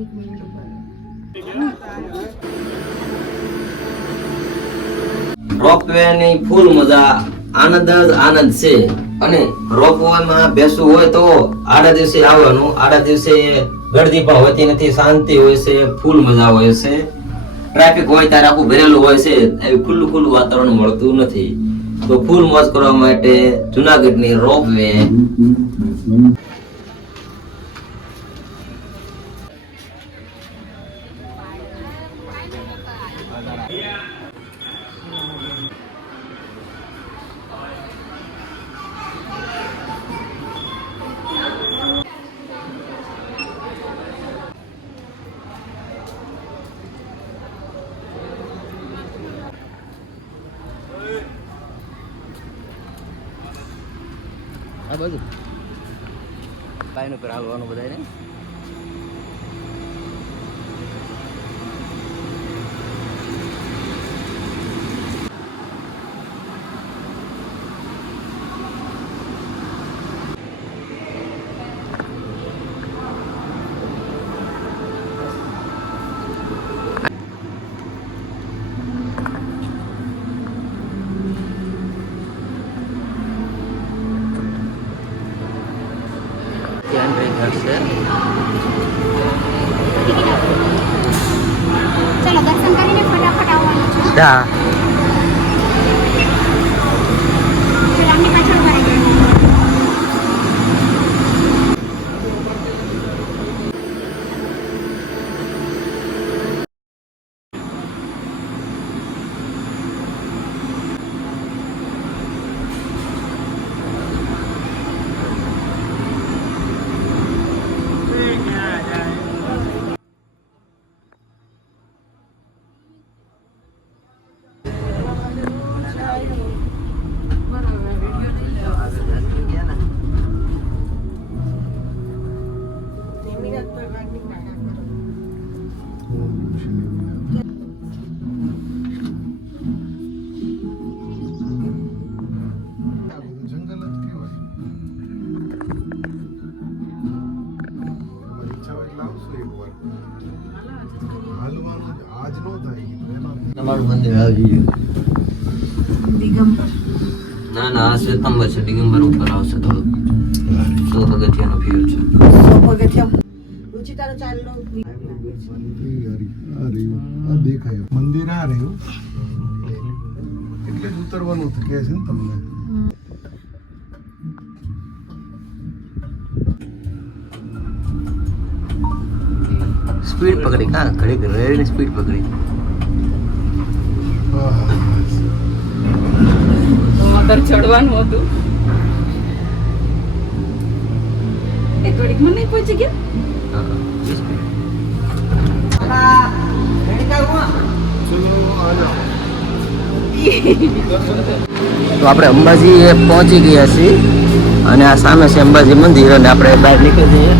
Ropeway ની ફૂલ મજા, આનંદ જ આનંદ છે. અને રોપવે માં બેસવું હોય તો આડા દિવસે આવવાનું. આડા દિવસે ગળદી પણ હોતી નથી, શાંતિ હોય છે, ફૂલ મજા હોય છે. ટ્રાફિક હોય ત્યારે આખું ભરેલું હોય છે, એવું ખુલ્લું વાતાવરણ મળતું નથી. તો ફૂલ મોજ કરવા માટે જુનાગઢની રોપવે. આ બધું લાઈન ઉપર હાલવાનું બધાને. ચલો દર્શન કરીને ફટાફટ આવવાનું છે. હા. આમની પાછળ ભરાઈ ગયું. તમારું મંદિર આવી ગયું. દિગંબર. ના શ્વેતાંબર છે. દિગંબર ઉપર આવશે થોડુંક. 100 પગથિયાનો ફ્યુર છે. 100 પગથિયા. રુચિતાનો ચાલનો દેખાય મંદિર આ રહ્યું એટલે જ ઉતરવાનું કે છે ને તમને. સ્પીડ પકડી કા ઘડી રેલની સ્પીડ પકડી. મોટર ચડવાનું હતું. એ થોડીક મને પહોંચી ગયા. તો આપણે અંબાજી પહોંચી ગયા છીએ અને આ સામે છે અંબાજી મંદિર અને આપણે બહાર નીકળી જઈએ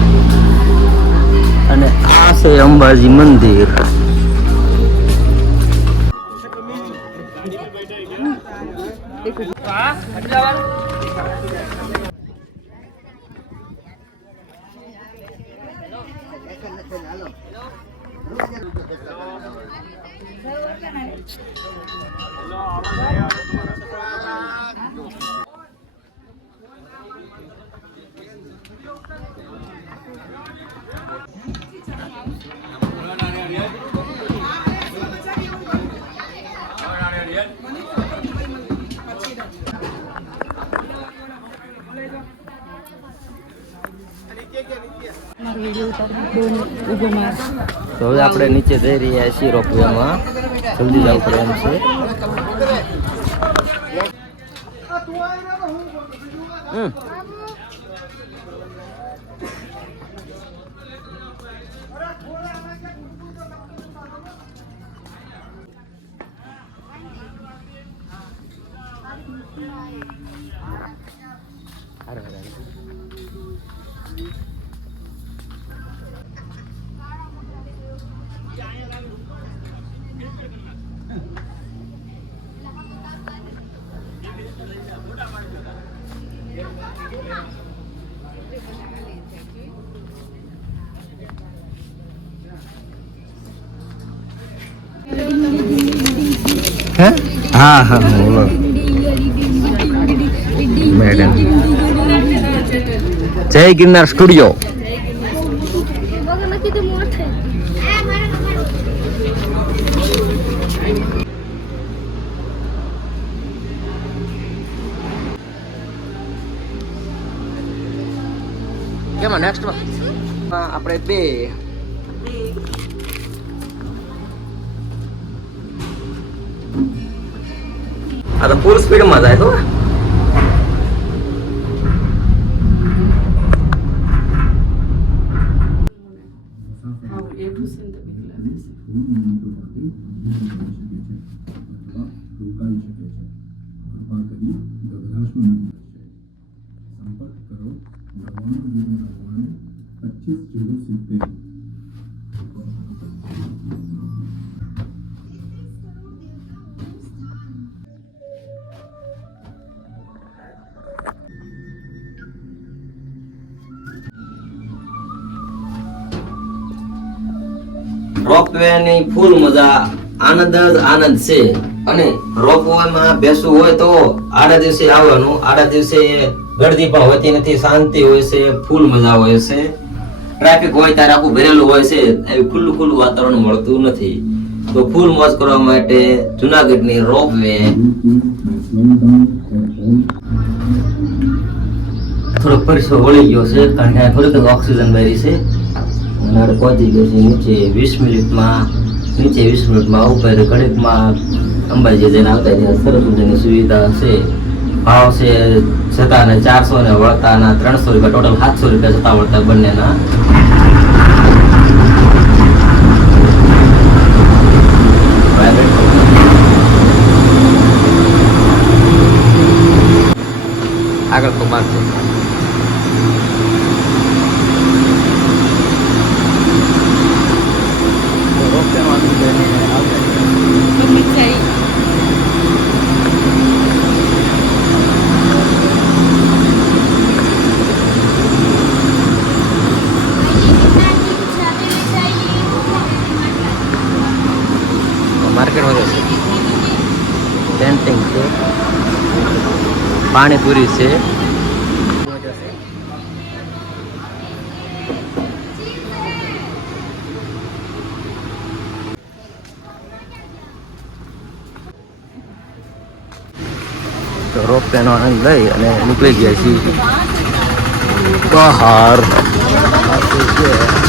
અને આ છે અંબાજી મંદિર. તો હવે આપણે નીચે જઈ રહ્યા છીએ રોપવેમાં. જલ્દી જવું પડે એમ છે. હા હા બોલો મેડમ જય ગિરનાર સ્ટુડિયો કેમાં નેક્સ્ટમાં આપણે બે આ તો ફૂલ સ્પીડમાં જાય તો રોપવે ની ફૂલ મજા આનંદ જ આનંદ છે અને રોપવે માં બેસવું હોય તો આડા દિવસે આવવાનું આડા દિવસે ગળદી પણ હોતી નથી શાંતિ હોય છે ફૂલ મજા હોય છે ટ્રાફિક હોય ત્યારે આખું ભરેલું હોય છે એવું ખુલ્લું ખુલ્લું વાતાવરણ મળતું નથી તો ફૂલ મોજ કરવા માટે જુનાગઢ ની રોપવે થોડો પરસો વળી ગયો છે કારણ કે થોડીક ઓક્સિજન ભરી છે અને પહોંચી ગયો છે નીચે 20 મિનિટમાં નીચે 20 મિનિટમાં ઉપર ઘડીકમાં અંબાજી જઈને આવતા ત્યાં સરસ મજાની સુવિધા છે ભાવ છે જતાને 400 ને વળતાના 300 રૂપિયા ટોટલ 700 રૂપિયા જતા વળતા બંનેના આગળ કુમાર છે માર્કેટમાં જશે પેન્ટિંગ છે પાણીપુરી છે તો રોપવેનો આનંદ લઈ અને નીકળી ગયા છીએ બહાર છે